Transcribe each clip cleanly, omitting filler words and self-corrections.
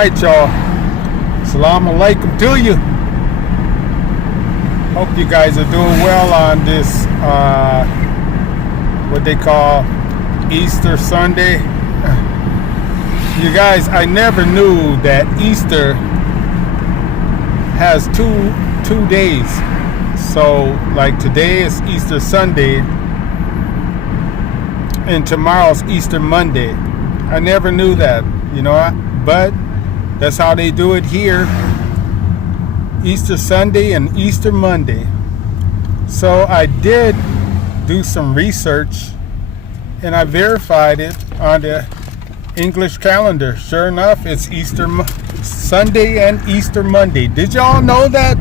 right, y'all. Assalamu alaikum to you. Hope you guys are doing well on this, what they call Easter Sunday. You guys, I never knew that Easter has two days. So, like today is Easter Sunday, and tomorrow's Easter Monday. I never knew that, but that's how they do it here. Easter Sunday and Easter Monday. So I did do some research and I verified it on the English calendar. Sure enough, it's Easter Sunday and Easter Monday. Did y'all know that?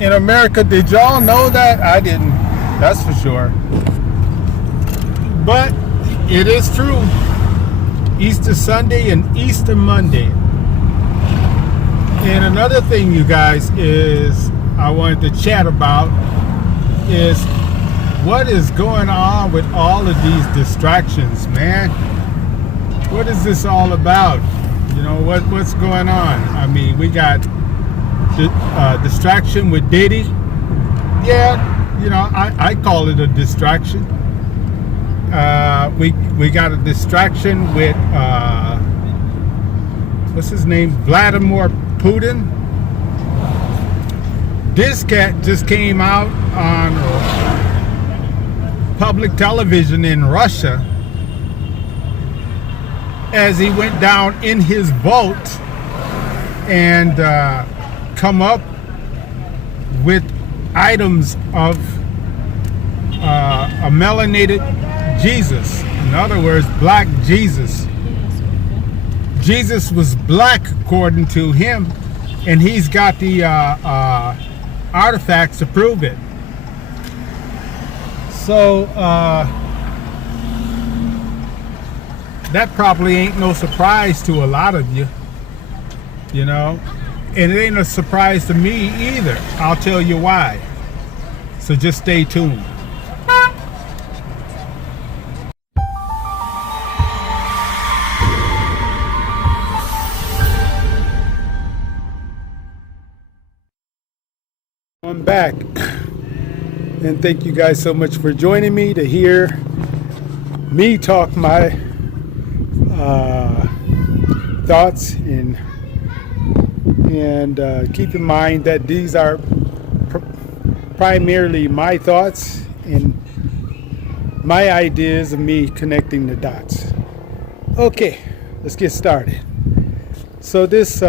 In America, did y'all know that? I didn't, that's for sure. But it is true. Easter Sunday and Easter Monday. And another thing, you guys, is I wanted to chat about is what is going on with all of these distractions, man. What is this all about? What's going on? I mean, we got distraction with Diddy. Yeah, I call it a distraction. We got a distraction with what's his name, Vladimir Putin. This cat just came out on public television in Russia as he went down in his vault and come up with items of a melanated Jesus. In other words, black Jesus. Jesus was black according to him, and he's got the artifacts to prove it. So that probably ain't no surprise to a lot of you, and it ain't a surprise to me either. I'll tell you why. So just stay tuned. I'm back, and thank you guys so much for joining me to hear me talk my thoughts, and keep in mind that these are primarily my thoughts and my ideas of me connecting the dots. Okay, let's get started. So this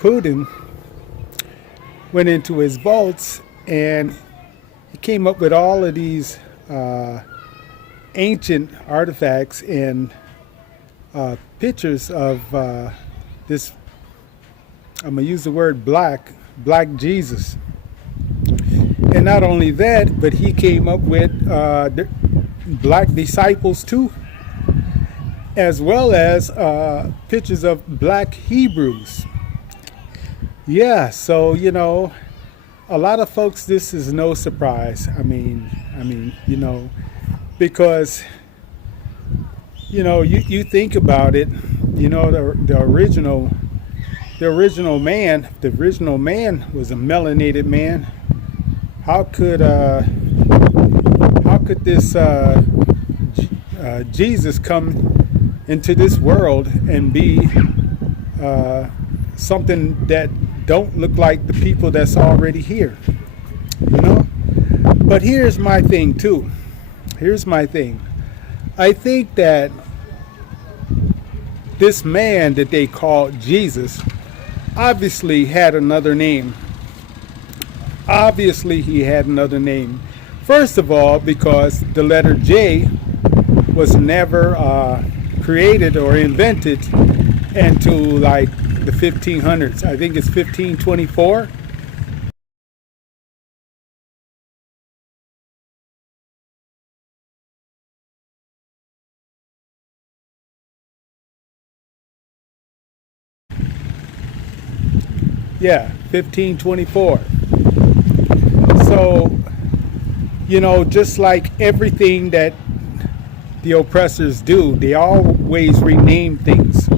Putin went into his vaults and he came up with all of these ancient artifacts and pictures of this, I'm gonna use the word black Jesus. And not only that, but he came up with black disciples too, as well as pictures of black Hebrews. Yeah, so a lot of folks, this is no surprise. I mean, because you think about it, the original man was a melanated man. How could this Jesus come into this world and be something that don't look like the people that's already here, But here's my thing too. I think that this man that they called Jesus obviously had another name. First of all, because the letter J was never created or invented until like the 1500s. I think it's 1524. Yeah, 1524. So, just like everything that the oppressors do. They always rename things.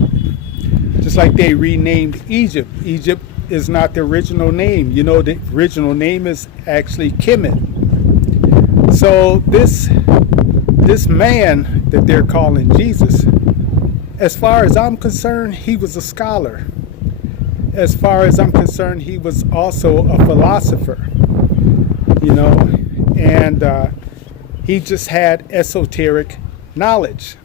Just like they renamed Egypt. Egypt is not the original name. You know, the original name is actually Kemet. So this man that they're calling Jesus, as far as I'm concerned, he was a scholar. As far as I'm concerned, he was also a philosopher, you know, and he just had esoteric knowledge,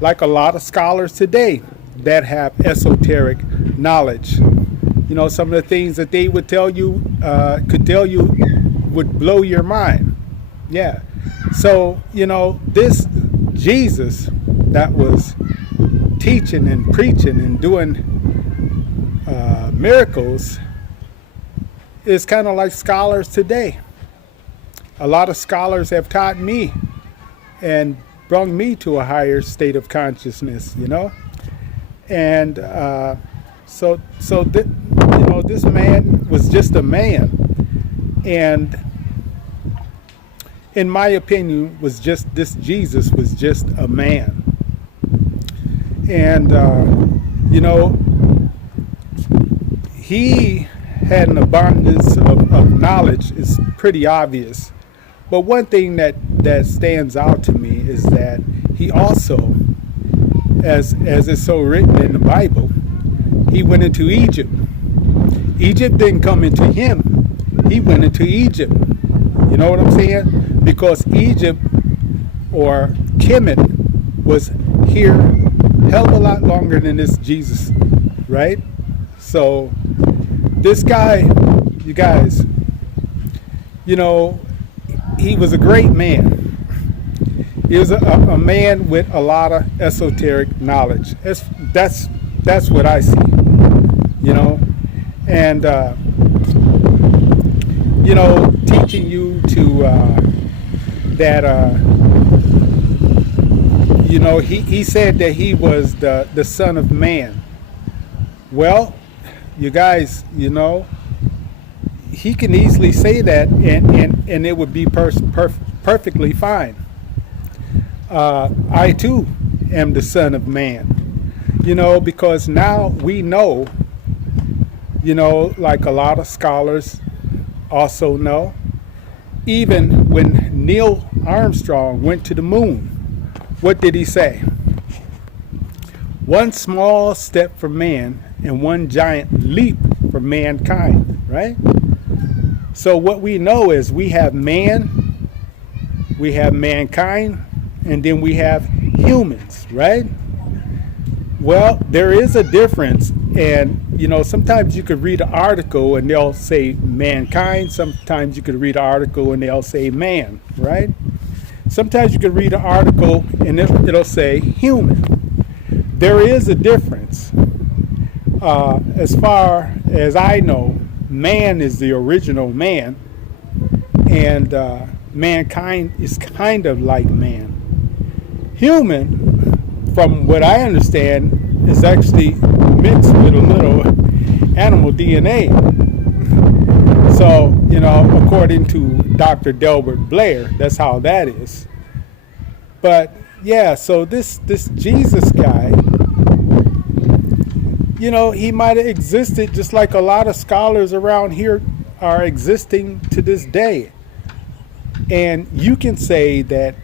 like a lot of scholars today that have esoteric knowledge. You know, some of the things that they would tell you, would blow your mind. Yeah. So, you know, this Jesus that was teaching and preaching and doing miracles is kind of like scholars today. A lot of scholars have taught me and brought me to a higher state of consciousness, you know. And you know, this man was just a man, and in my opinion, this Jesus was just a man. And you know, he had an abundance of knowledge. Is pretty obvious. But one thing that stands out to me is that he also, as is so written in the Bible, he went into Egypt. Egypt didn't come into him. He went into Egypt. You know what I'm saying? Because Egypt, or Kemet, was here hell of a lot longer than this Jesus, right? So this guy, you guys, you know, he was a great man. He was a man with a lot of esoteric knowledge. That's what I see, you know. And you know, teaching you to that you know, he said that he was the Son of Man. Well, you guys, you know, he can easily say that, and it would be perfectly fine. I too am the Son of Man, you know, because now we know, you know, like a lot of scholars also know, even when Neil Armstrong went to the moon, what did he say? One small step for man and one giant leap for mankind, right? So what we know is we have man, we have mankind, and then we have humans, right? Well, there is a difference, and you know, sometimes you could read an article and they'll say mankind, sometimes you could read an article and they'll say man, right? Sometimes you could read an article and it'll say human. There is a difference. As far as I know, man is the original man, and mankind is kind of like man. Human, from what I understand, is actually mixed with a little animal DNA. So, you know, according to Dr. Delbert Blair, that's how that is. But yeah, so this Jesus guy, you know, he might have existed just like a lot of scholars around here are existing to this day. And you can say that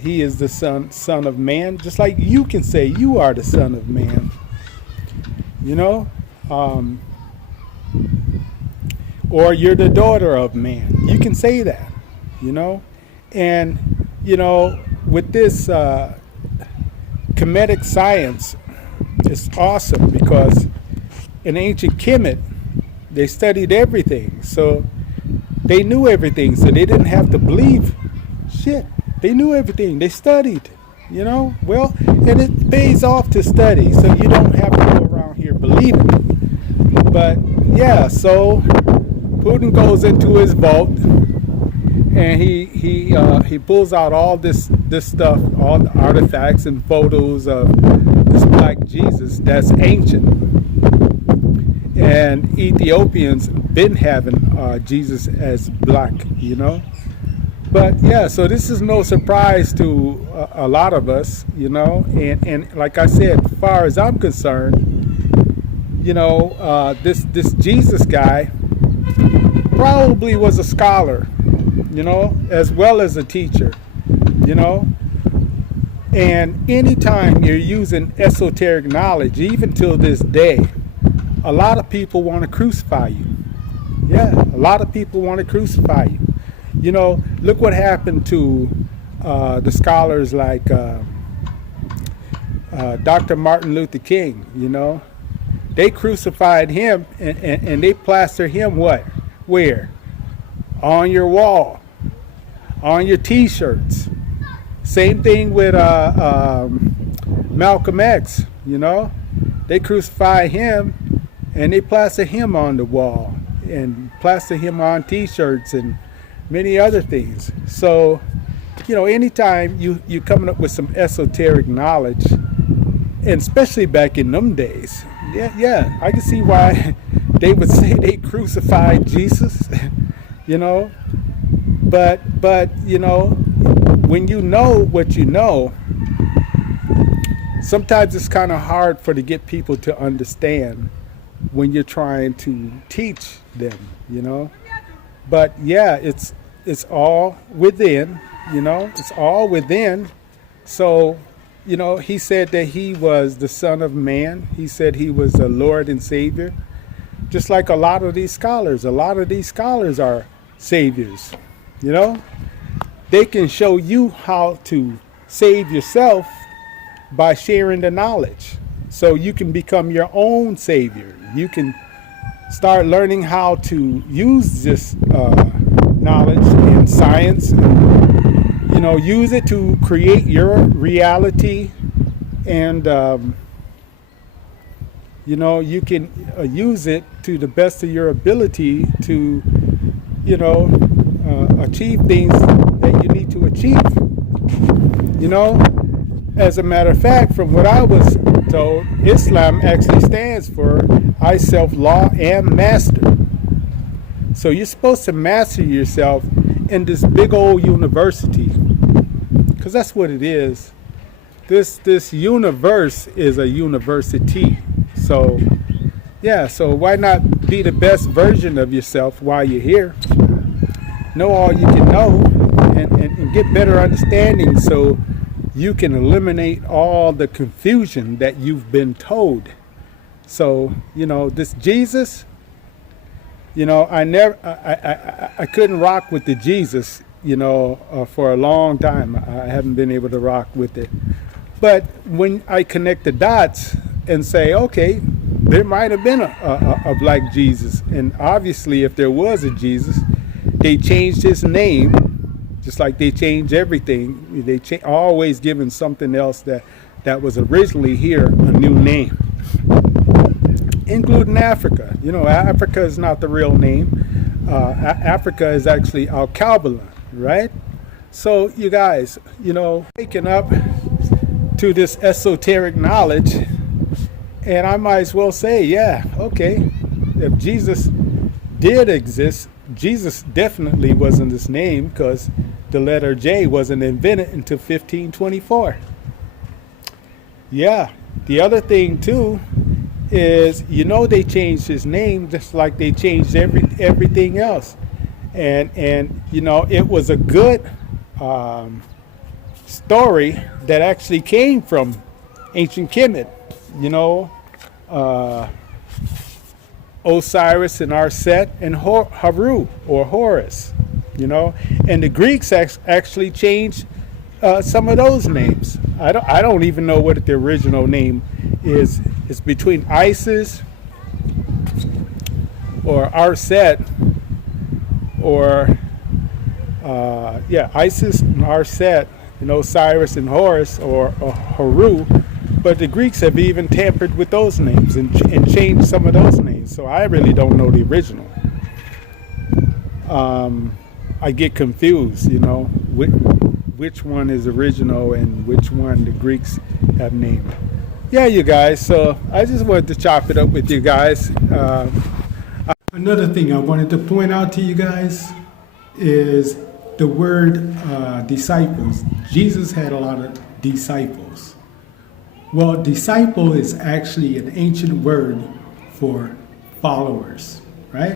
he is the son of man, just like you can say you are the Son of Man. You know? Or you're the daughter of man. You can say that, you know? And, you know, with this Kemetic science, it's awesome because in ancient Kemet, they studied everything. So they knew everything. So they didn't have to believe shit. They knew everything. They studied, you know? Well, and it pays off to study. So you don't have to go around here believing. But yeah, so Putin goes into his vault and he pulls out all this stuff, all the artifacts and photos of this black Jesus that's ancient. And Ethiopians been having Jesus as black, you know. But yeah, so this is no surprise to a lot of us, and like I said, as far as I'm concerned, this Jesus guy probably was a scholar, as well as a teacher, you know. And anytime you're using esoteric knowledge, even till this day, a lot of people want to crucify you. Yeah, a lot of people want to crucify you. Look what happened to the scholars like Dr. Martin Luther King. They crucified him and they plastered him what? Where? On your wall, on your T-shirts. Same thing with Malcolm X. They crucified him and they plastered him on the wall and plastered him on T-shirts and many other things. So, anytime you coming up with some esoteric knowledge, and especially back in them days, yeah, I can see why they would say they crucified Jesus, But when you know what you know, sometimes it's kind of hard to get people to understand when you're trying to teach them, But yeah, it's all within, it's all within. So, he said that he was the Son of Man. He said he was the Lord and Savior. Just like a lot of these scholars are saviors, They can show you how to save yourself by sharing the knowledge. So you can become your own savior. You can start learning how to use this knowledge in science, use it to create your reality, and you can use it to the best of your ability to achieve things that you need to achieve. As a matter of fact, from what I was told, Islam actually stands for I, self, law, and master. So you're supposed to master yourself in this big old university, because that's what it is. This universe is a university. So yeah, so why not be the best version of yourself while you're here? Know all you can know and get better understanding, so you can eliminate all the confusion that you've been told. So, this Jesus, I couldn't rock with the Jesus, for a long time. I haven't been able to rock with it. But when I connect the dots and say, okay, there might have been a black Jesus. And obviously, if there was a Jesus, they changed his name, just like they change everything. They always giving something else that was originally here a new name, including Africa. Africa is not the real name. Africa is actually Al-Kabbalah, right? So you guys, waking up to this esoteric knowledge, and I might as well say, yeah, okay, if Jesus did exist, Jesus definitely wasn't his name, because the letter J wasn't invented until 1524. Yeah, the other thing too is, they changed his name just like they changed everything else, and it was a good story that actually came from ancient Kemet, Osiris and Arset and Haru or Horus, and the Greeks actually changed some of those names. I don't even know what the original name is. It's between Isis or Arset or Isis and Arset, Osiris and Horus or Haru. But the Greeks have even tampered with those names and changed some of those names. So I really don't know the original. I get confused, which one is original and which one the Greeks have named. Yeah, you guys. So I just wanted to chop it up with you guys. Another thing I wanted to point out to you guys is the word disciples, Jesus had a lot of disciples. Well, disciple is actually an ancient word for followers, right?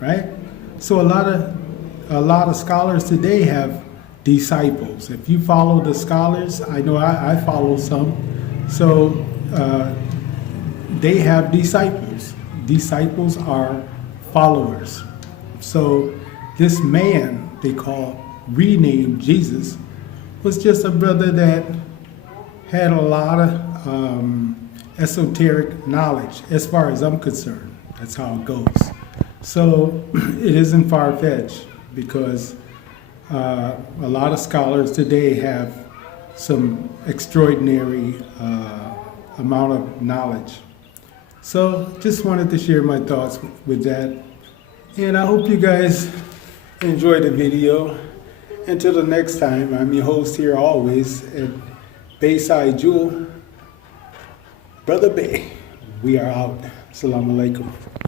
Right? So a lot of scholars today have disciples. If you follow the scholars, I know I follow some. So they have disciples. Disciples are followers. So this man they call renamed Jesus was just a brother that had a lot of esoteric knowledge as far as I'm concerned. That's how it goes. So it isn't far-fetched because a lot of scholars today have some extraordinary amount of knowledge. So just wanted to share my thoughts with that. And I hope you guys enjoyed the video. Until the next time, I'm your host here always at Beyside Jewel. Brother Bay, we are out. Assalamu alaikum.